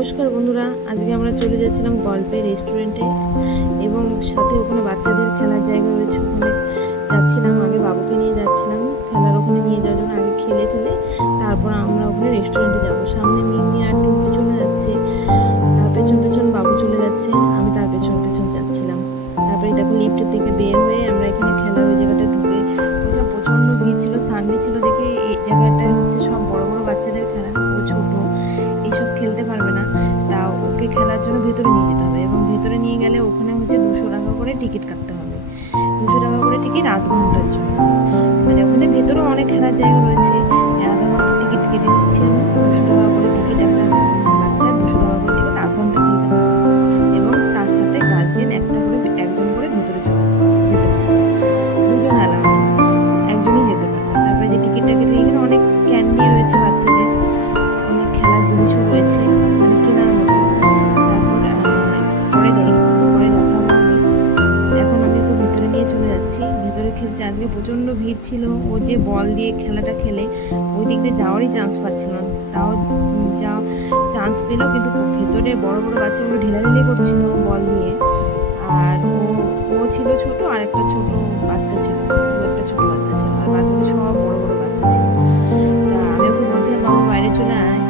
নমস্কার বন্ধুরা, আজকে আমরা চলে যাচ্ছিলাম গল্পের রেস্টুরেন্টে এবং সাথে ওখানে বাচ্চাদের খেলার জায়গা রয়েছে। ওখানে যাচ্ছিলাম, আগে বাবুকে নিয়ে যাচ্ছিলাম খেলার ওখানে নিয়ে যাওয়ার জন্য। আগে খেলে ঠেলে তারপর আমরা ওখানে রেস্টুরেন্টে যাবো। সামনে মিমি আর টুম্পি চলে যাচ্ছে, তার পেছন পেছন বাবু চলে যাচ্ছে, আমি তার পেছন পেছন যাচ্ছিলাম। তারপরে দেখো লিফটের থেকে বের হয়ে আমরা এখানে খেলার ওই জায়গাটা ঢুকে বলছিলাম। প্রচণ্ড ভিড় ছিল, সানডে ছিল দেখে এই জায়গাটা হচ্ছে সব বড় বড় বাচ্চাদের খেলা। ও ছোট, এইসব খেলতে পারবে না, তা ওকে খেলার জন্য ভেতরে নিয়ে যেতে হবে এবং ভেতরে নিয়ে গেলে ওখানে হচ্ছে 200 টাকা করে টিকিট কাটতে হবে। 200 টাকা করে টিকিট আধ ঘন্টার জন্য। মানে ওখানে ভেতরেও অনেক খেলার জায়গা রয়েছে, আধা ঘন্টার টিকিট কেটে দিচ্ছি আমি। 200 টাকা করে টিকিট, একটা বাচ্চা 200 টাকা করে টিকিট, আধ ঘন্টা খেলতে পারবে এবং তার সাথে গার্জিয়ান একটা করে একজন করে ভেতরে যেতে পারবে। দুজন অ্যালাউ, একজনই যেতে পারবে। তারপরে যে টিকিটটা কেটে এখানে অনেক ক্যান্ডি রয়েছে বাচ্চাদের, অনেক খেলার জিনিসও রয়েছে মানে কেনার মতো। তারপর পরে দেখাবো আমি। এখন আমি ওকে ভেতরে নিয়ে চলে যাচ্ছি, ভেতরে খেলছে। আজকে প্রচণ্ড ভিড় ছিল, ও যে বল দিয়ে খেলাটা খেলে ওই দিক দিয়ে যাওয়ারই চান্স পাচ্ছিল না, তাও যা চান্স পেলো, কিন্তু ভেতরে বড় বড় বাচ্চাগুলো ঢেলাঢেলি করছিল বল দিয়ে। আর ও ছিল ছোট, আর একটা ছোট বাচ্চা ছিল, একটা ছোট বাচ্চা ছিল, আর বাকি সব বড় বড় বাচ্চা ছিল। তা আমি ওকে বলছিলাম বাবা বাইরে চলে আয়,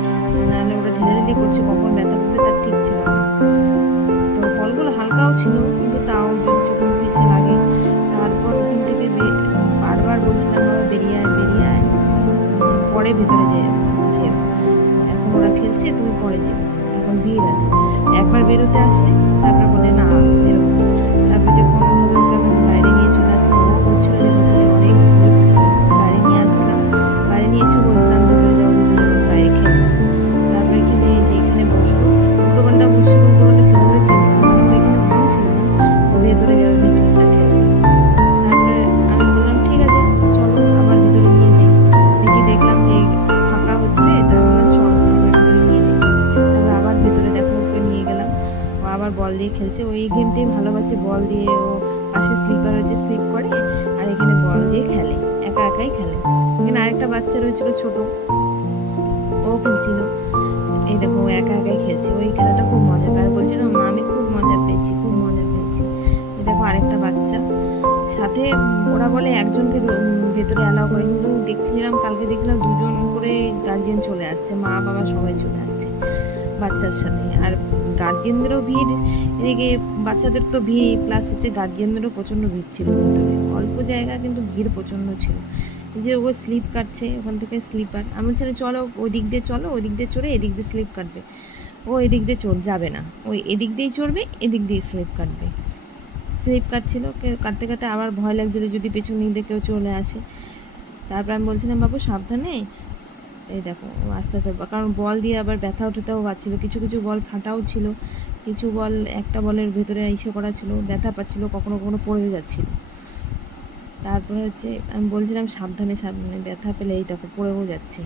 নাহলে ওরা ঢেলাঢেলি করছে, কখন ব্যথা করবে তার ঠিক ছিল না। তো বলগুলো হালকাও ছিল, কিন্তু তাও যদি চোখে মুখে এসে লাগে। তারপর ওখান থেকে বারবার বলছিলাম বাবা বেরিয়ে আয় বেরিয়ে আয়, পরে ভেতরে যেও, এখন ওরা খেলছে তুমি পরে যেও, এখন ভিড় আছে। একবার বেরোতে আসে, তারপর বলে না বেরোবো। তারপর যে কোনোভাবে ওকে আমি বাইরে নিয়ে চলে আসলাম। ও বলছিল যে ভেতরে অনেক ভিড়, বাইরে নিয়ে আসলাম। বাইরে নিয়ে এসে বলছিলাম ভেতরে যাবো ভেতরে যাবো, বাইরে খেলবো। তারপর এখানে যে এখানে বসলো, উল্টো পাল্টা বসে উল্টো পাল্টা খেলে ধরে খেলছিল, মানে ওর এখানে মন ছিল না ও ভেতরে যাবে ভেতরেটা খেলবে। তারপরে আমি বললাম ঠিক আছে চলো, আবার ভেতরে নিয়ে যাই। দেখলাম যে ফাঁকা হচ্ছে, তার মানে চলো আবার ভেতরে নিয়ে যাই। তারপর আবার ভেতরে দেখো ওকে নিয়ে গেলাম, ও আবার বল দিয়ে খেলছে। ও এই গেমটাই ভালোবাসে, বল দিয়ে ও পাশে স্লিপার রয়েছে, স্লিপ করে আর এখানে বল দিয়ে খেলে, একা একাই খেলে। এখানে আরেকটা বাচ্চা রয়েছিল ছোট, ও খেলছিল। এই দেখো ও একা একাই খেলছে, ওই খেলাটা খুব মজা পায় আর বলছিল মা আমি খুব মজা পেয়েছি, খুব মজা পেয়েছি। এই দেখো আরেকটা বাচ্চা সাথে, ওরা বলে একজনকে ভেতরে অ্যালাউ করে, কিন্তু দেখছিলাম কালকে দেখছিলাম 2জন করে গার্জিয়ান চলে আসছে, মা বাবা সবাই চলে আসছে বাচ্চার সাথে। আর গার্জিয়ানদেরও ভিড়, এদিকে বাচ্চাদের তো ভিড়, প্লাস হচ্ছে গার্জিয়ানদেরও প্রচণ্ড ভিড় ছিল ভেতরে। অল্প জায়গা কিন্তু ভিড় প্রচণ্ড ছিল। যে ও স্লিপ কাটছে ওখান থেকে স্লিপার, আমি বলছিলাম চলো ওই দিক দিয়ে চলো, ওই দিক দিয়ে চড়ে এদিক দিয়ে স্লিপ কাটবে। ও এদিক দিয়ে যাবে না, ওই এদিক দিয়েই চড়বে, এদিক দিয়ে স্লিপ কাটবে। স্লিপ কাটছিল, কাটতে কাটতে আবার ভয় লাগছিল যদি পেছন দিক দিয়ে কেউ চলে আসে। তারপর আমি বলছিলাম বাবু সাবধানে, এই দেখো আস্তে আস্তে, কারণ বল দিয়ে আবার ব্যথা উঠাতেও পারছিল, কিছু কিছু বল ফাটাও ছিল, কিছু বল একটা বলের ভেতরে ইসে করা ছিল, ব্যথা পাচ্ছিল, কখনো কখনো পড়ে যাচ্ছিল। তারপরে হচ্ছে আমি বলছিলাম সাবধানে সাবধানে, ব্যথা পেলে এই দেখো পড়েও যাচ্ছে,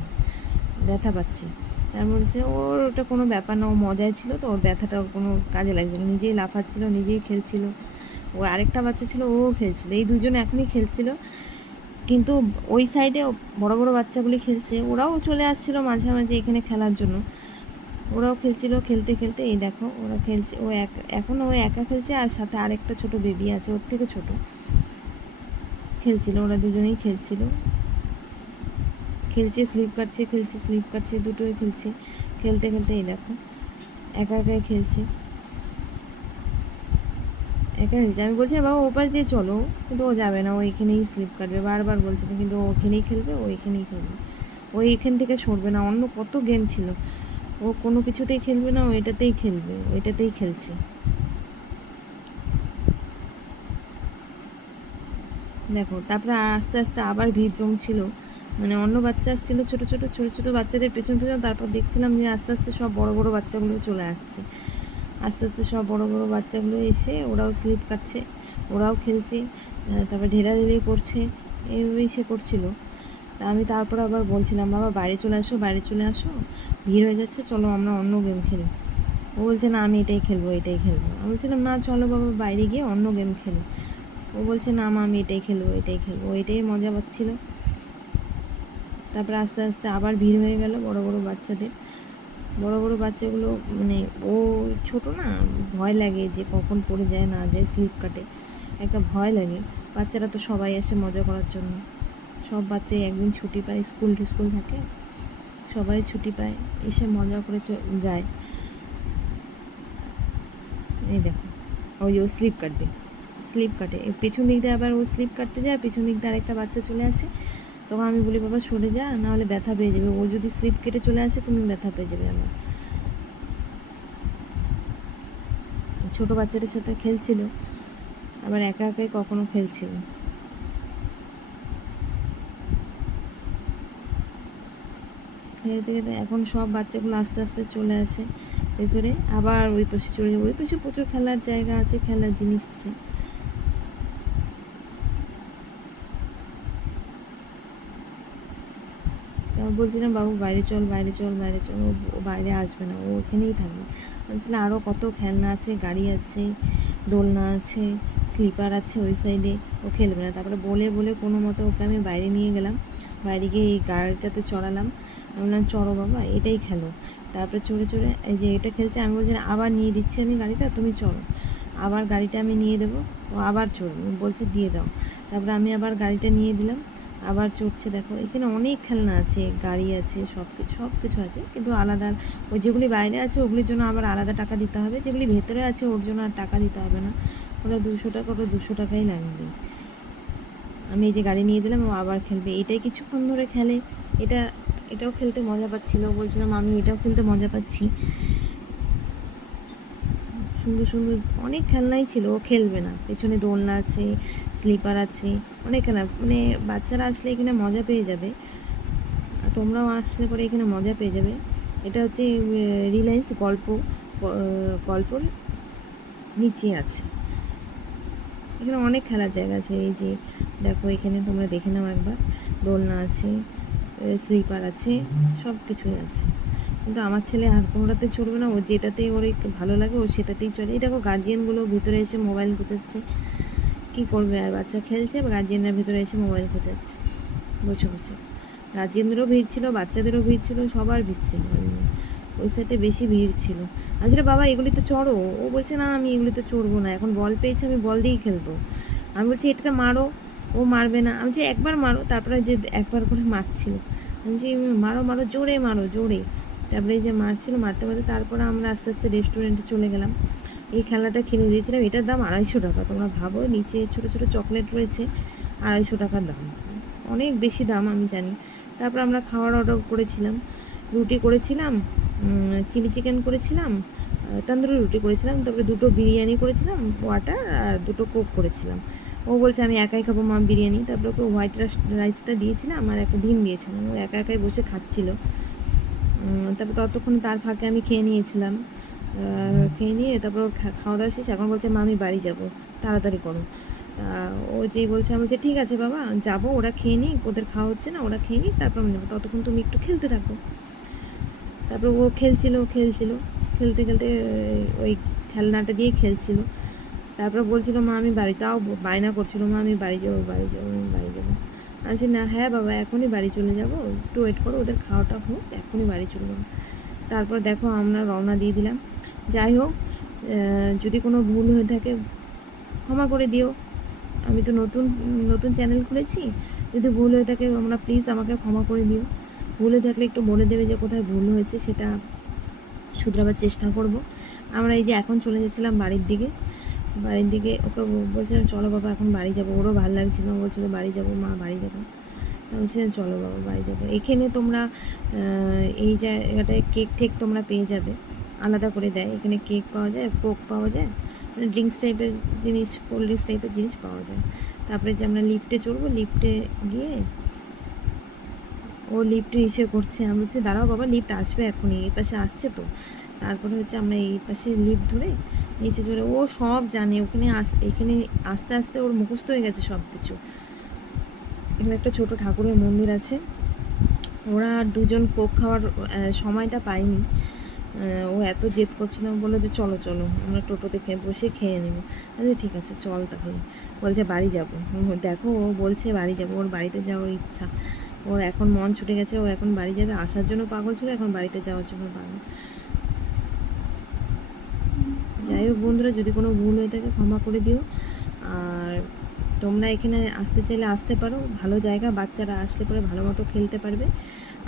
ব্যথা পাচ্ছে। তার বলছে ওর ওটা কোনো ব্যাপার না, ও মজায় ছিল তো, ওর ব্যথাটা ওর কোনো কাজে লাগছিল, নিজেই লাফাচ্ছিল, নিজেই খেলছিল। ও আরেকটা বাচ্চা ছিল, ও খেলছিল, এই দুজন এখনই খেলছিল। কিন্তু ওই সাইডে বড় বড় বাচ্চাগুলি খেলছে, ওরাও চলে আসছিল মাঝে মাঝে এখানে খেলার জন্য, ওরাও খেলছিল। খেলতে খেলতে এই দেখো ওরা খেলছে, ও এখন ও একা খেলছে, আর সাথে আরেকটা ছোট বেবি আছে ওর থেকে ছোট, খেলছিল, ওরা দুজনেই খেলছিল। খেলছে স্লিপ কাটছে, খেলছে স্লিপ কাটছে, দুটোই খেলছে। খেলতে খেলতে এই দেখো একা একাই খেলছে, একা খেলছে। আমি বলছি বাবা ওপাশ দিয়ে চলো, কিন্তু ও যাবে না, ও এখানেই স্লিপ কাটবে, বারবার বলছিল, কিন্তু ও এখানেই খেলবে, ও এখানেই খেলবে, ও এখান থেকে সরবে না। অন্য কত গেম ছিল, ও কোনো কিছুতেই খেলবে না, ও এটাতেই খেলবে, এটাতেই খেলছে। দেখো তারপরে আস্তে আস্তে আবার ভিড় জমছিল, মানে অন্য বাচ্চা আসছিল, ছোট ছোট ছোট ছোট বাচ্চাদের পেছন পেছন। তারপর দেখছিলাম যে আস্তে আস্তে সব বড় বড় বাচ্চাগুলো চলে আসছে, আস্তে আস্তে সব বড় বড় বাচ্চাগুলো এসে ওরাও স্লিপ কাটছে, ওরাও খেলছে, তারপর ঢেলাঢেলি করছে, এইভাবেই সে করছিল। তা আমি তারপর আবার বলছিলাম বাবা বাইরে চলে আসো, বাইরে চলে আসো, ভিড় হয়ে যাচ্ছে, চলো আমরা অন্য গেম খেলি। ও বলছে না আমি এটাই খেলবো, এটাই খেলবো। আমি বলছিলাম না চলো বাবা বাইরে গিয়ে অন্য গেম খেলি। ও বলছে না মা আমি এটাই খেলবো, এটাই খেলবো, এটাই মজা পাচ্ছিল। তারপরে আস্তে আস্তে আবার ভিড় হয়ে গেল বড় বড় বাচ্চাদের। বড় বড় বাচ্চাগুলো মানে ও ছোট না, ভয় লাগে যে কখন পড়ে যায় না যায়, স্লিপ কাটে, একটা ভয় লাগে। বাচ্চারা তো সবাই আসে মজা করার জন্য, সব বাচ্চাই একদিন ছুটি পায়, স্কুল টিস্কুল থাকে, সবাই ছুটি পায়, এসে মজা করে যায়। এই দেখো, ওই ও স্লিপ কাটবে, স্লিপ কাটে, পেছন দিক দিয়ে আবার ও স্লিপ কাটতে যায়, পেছন দিক দিয়ে আরেকটা বাচ্চা চলে আসে, তখন আমি বলি বাবা সরে যা, নাহলে ব্যথা পেয়ে যাবে, ও যদি স্লিপ কেটে চলে আসে তুমি ব্যথা পেয়ে যাবে। আমার ছোট বাচ্চাদের সাথে খেলছিল, আবার একা একাই কখনো খেলছিল। খেলতে খেলতে এখন সব বাচ্চাগুলো আস্তে আস্তে চলে আসে ভেতরে, আবার ওই পাশে চলে যাবে, ওই পাশে প্রচুর খেলার জায়গা আছে, খেলার জিনিস আছে। তারপর বলছিলাম বাবু বাইরে চল, বাইরে চল, বাইরে চল, ও বাইরে আসবে না, ও ওখানেই থাকবে। বলছিলাম আরও কত খেলনা আছে, গাড়ি আছে, দোলনা আছে, স্লিপার আছে ওই সাইডে, ও খেলবে না। তারপরে বলে বলে কোনো মতো ওকে আমি বাইরে নিয়ে গেলাম, বাইরে গিয়ে এই গাড়িটাতে চড়ালাম, আমি বললাম চড়ো বাবা, এটাই খেলো। তারপরে চড়ে চড়ে এই যে এটা খেলছে, আমি বলছি আবার নিয়ে দিচ্ছি আমি গাড়িটা, তুমি চড়ো। আবার গাড়িটা আমি নিয়ে দেবো, ও আবার চড়বে, বলছে দিয়ে দাও। তারপরে আমি আবার গাড়িটা নিয়ে দিলাম, আবার চড়ছে। দেখো এখানে অনেক খেলনা আছে, গাড়ি আছে, সব কিছু আছে, কিন্তু আলাদা। ওই যেগুলি বাইরে আছে ওগুলির জন্য আবার আলাদা টাকা দিতে হবে, যেগুলি ভেতরে আছে ওর জন্য আর টাকা দিতে হবে না, ওরা 200 টাকা, ওটা 200 টাকাই লাগবে। আমি এই যে গাড়ি নিয়ে দিলাম, ও আবার খেলবে, এটাই কিছুক্ষণ ধরে খেলে। এটাও খেলতে মজা পাচ্ছিল, বলছিলাম আমি এটাও খেলতে মজা পাচ্ছি। সুন্দর সুন্দর অনেক খেলনাই ছিল, ও খেলবে না। পেছনে দোলনা আছে, স্লিপার আছে, অনেক খেলনা, মানে বাচ্চারা আসলে এখানে মজা পেয়ে যাবে, তোমরাও আসলে পরে এখানে মজা পেয়ে যাবে। এটা হচ্ছে রিলায়েন্স গল্পর নিচে আছে, এখানে অনেক খেলার জায়গা আছে। এই যে দেখো এখানে তোমরা দেখে নাও একবার, দোলনা আছে, স্লিপার আছে, সব কিছুই আছে। কিন্তু আমার ছেলে আর কোনোটাতে চড়বে না, ও যেটাতেই ওর ভালো লাগে ও সেটাতেই চড়ে। এই দেখো গার্জিয়ানগুলো ভিতরে এসে মোবাইল খোঁচাচ্ছে, কী করবে আর, বাচ্চা খেলছে, গার্জিয়ানরা ভিতরে এসে মোবাইল খোঁচাচ্ছে বসে বসে। গার্জিয়ানদেরও ভিড় ছিল, বাচ্চাদেরও ভিড় ছিল, সবার ভিড় ছিল, ওই সাইডে বেশি ভিড় ছিল। আমি বলছি বাবা এগুলিতে চড়ো, ও বলছে না আমি এগুলিতে চড়বো না, এখন বল পেয়েছে আমি বল দিয়েই খেলবো। আমি বলছি এটা মারো, ও মারবে না। আমি বলছি একবার মারো, তারপরে যে একবার করে মারছিল, আমি বলছি মারো মারো, জোরে মারো জোরে। তারপরে এই যে মারছিল, মারতে মারতে তারপরে আমরা আস্তে আস্তে রেস্টুরেন্টে চলে গেলাম। এই খেলাটা কিনে দিয়েছিলাম, এটার দাম 250 টাকা। তোমরা ভাবো, নিচে ছোটো ছোটো চকলেট রয়েছে, 250 টাকার দাম, অনেক বেশি দাম আমি জানি। তারপর আমরা খাওয়ার অর্ডার করেছিলাম, রুটি করেছিলাম, চিলি চিকেন করেছিলাম, তন্দুরি রুটি করেছিলাম, তারপরে 2টো বিরিয়ানি করেছিলাম, ওয়াটার, আর 2টো কোক করেছিলাম। ও বলছে আমি একাই খাবো মা বিরিয়ানি। তারপরে ওকে হোয়াইট রাইসটা দিয়েছিলাম আর একটা ডিম দিয়েছিলাম, ও একা একাই বসে খাচ্ছিল। তারপর ততক্ষণ তার ফাঁকে আমি খেয়ে নিয়েছিলাম, খেয়ে নিয়ে তারপর খাওয়া দাওয়া শেষ, এখন বলছে মা আমি বাড়ি যাব, তাড়াতাড়ি করো। ও যেই বলছে, আমি বলছি ঠিক আছে বাবা যাবো, ওরা খেয়ে নিই, ওদের খাওয়া হচ্ছে না, ওরা খেয়ে নিই, তারপর আমি যাবো, ততক্ষণ তুমি একটু খেলতে থাকো। তারপর ও খেলছিল, খেলতে খেলতে ওই খেলনাটা দিয়ে খেলছিল। তারপর বলছিল মা আমি বাড়ি, তাও বায়না করছিল মা আমি বাড়ি যাবো, বাড়ি যাবো, আমি বাড়ি যাবো। আমি বলছি না হ্যাঁ বাবা এখনই বাড়ি চলে যাবো, একটু ওয়েট করো, ওদের খাওয়াটা হোক, এখনই বাড়ি চলে যাবো। তারপর দেখো আমরা রওনা দিয়ে দিলাম। যাই হোক, যদি কোনো ভুল হয়ে থাকে ক্ষমা করে দিও, আমি তো নতুন নতুন চ্যানেল খুলেছি, যদি ভুল হয়ে থাকে তোমরা প্লিজ আমাকে ক্ষমা করে দিও। ভুল হয়ে থাকলে একটু বলে দেবে যে কোথায় ভুল হয়েছে, সেটা শুধরাবার চেষ্টা করব। আমরা এই যে এখন চলে যাচ্ছিলাম বাড়ির দিকে, ওকে বলছিলাম চলো বাবা এখন বাড়ি যাবো, ওরও ভালো লাগছিল, বলছিল বাড়ি যাবো মা, বাড়ি যাবো। আমি বলছিলাম চলো বাবা বাড়ি যাবো। এখানে তোমরা এই জায়গাটায় কেক ঠেক তোমরা পেয়ে যাবে, আলাদা করে দেয়, এখানে কেক পাওয়া যায়, কোক পাওয়া যায়, মানে ড্রিঙ্কস টাইপের জিনিস, কোল্ড ড্রিঙ্কস টাইপের জিনিস পাওয়া যায়। তারপরে যে আমরা লিফটে চড়বো, লিফটে গিয়ে ও লিফটে এসে করছে, আমি বলছি দাঁড়াও বাবা লিফট আসবে এখনই, এই পাশে আসছে তো। তারপরে হচ্ছে আমরা এই পাশে লিফট ধরে নিচে চলে, ও সব জানে, এখানে আস্তে আস্তে ওর মুখস্থ হয়ে গেছে সব কিছু। এখানে একটা ছোট ঠাকুরের মন্দির আছে, ওরা আর দুজন কোক খাওয়ার সময়টা পায়নি, ও এত জেদ করছিল, বললো যে চলো চলো আমরা টোটোতে বসে খেয়ে নেবো। আচ্ছা ঠিক আছে চল তাহলে, বলছে বাড়ি যাবো। দেখো ও বলছে বাড়ি যাবো, ওর বাড়িতে যাওয়ার ইচ্ছা। ওর এখন মন ছুটে গেছে, ও এখন বাড়ি যাবে। আসার জন্য পাগল ছিল, এখন বাড়িতে যাওয়ার জন্য পাগল। যাই হোক বন্ধুরা, যদি কোনো ভুল হয়ে থাকে ক্ষমা করে দিও। আর তোমরা এখানে আসতে চাইলে আসতে পারো, ভালো জায়গা, বাচ্চারা আসলে পরে ভালো মতো খেলতে পারবে।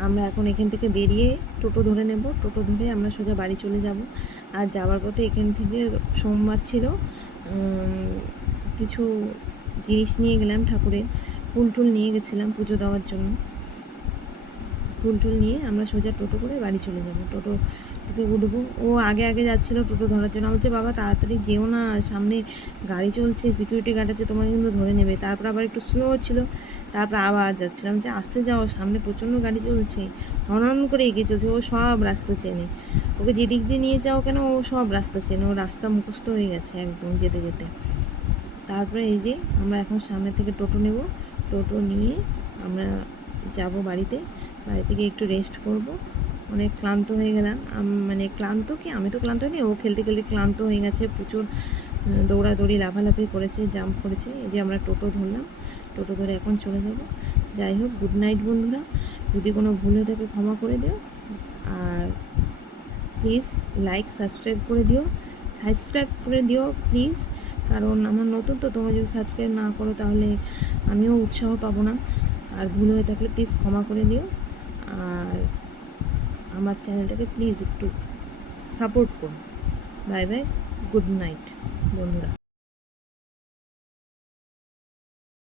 আমরা এখন এখান থেকে বেরিয়ে টোটো ধরে নেব, টোটো ধরে আমরা সোজা বাড়ি চলে যাব। আর যাওয়ার পথে এখান থেকে সোমবার ছিল, কিছু জিনিস নিয়ে গেলাম ঠাকুরের, ফুল টুল নিয়ে গেছিলাম পুজো দেওয়ার জন্য। ফুল টুল নিয়ে আমরা সোজা টোটো করে বাড়ি চলে যাব। টোটো থেকে উঠবো, ও আগে আগে যাচ্ছিলো টোটো ধরার জন্য। বলছে বাবা তাড়াতাড়ি যেও না, সামনে গাড়ি চলছে, সিকিউরিটি গার্ড আছে, তোমাকে কিন্তু ধরে নেবে। তারপর আবার একটু স্লো ছিল, তারপর আবার যাচ্ছিলাম যে আস্তে যাও, সামনে প্রচণ্ড গাড়ি চলছে, হনন করে এগিয়ে চলছে। ও সব রাস্তা চেনে, ওকে যেদিক দিয়ে নিয়ে যাও কেন ও সব রাস্তা চেনে, ও রাস্তা মুখস্থ হয়ে গেছে একদম যেতে যেতে। তারপরে এই যে আমরা এখন সামনে থেকে টোটো নেব, টোটো নিয়ে আমরা যাব বাড়িতে। বাড়ি থেকে একটু রেস্ট করব, অনেক ক্লান্ত হয়ে গেলাম। মানে ক্লান্ত কি, আমি তো ক্লান্ত হইনি, ও খেলতে খেলতে ক্লান্ত হয়ে গেছে, প্রচুর দৌড়াদৌড়ি লাফালাফি করেছে, জাম্প করেছে। এই যে আমরা টোটো ধরলাম, টোটো ধরে এখন চলে যাব। যাই হোক, গুড নাইট বন্ধুরা, যদি কোনো ভুল হয়ে থাকে ক্ষমা করে দিও। আর প্লিজ লাইক সাবস্ক্রাইব করে দিও প্লিজ, কারণ আমার নতুন তো, তোমরা যদি সাবস্ক্রাইব না করো তাহলে আমিও উৎসাহ পাবো না। আর ভুল হয়ে থাকলে প্লিজ ক্ষমা করে দিও। আর আমার চ্যানেলটাকে প্লিজ একটু সাপোর্ট করো। বাই বাই, গুড নাইট বন্ধুরা।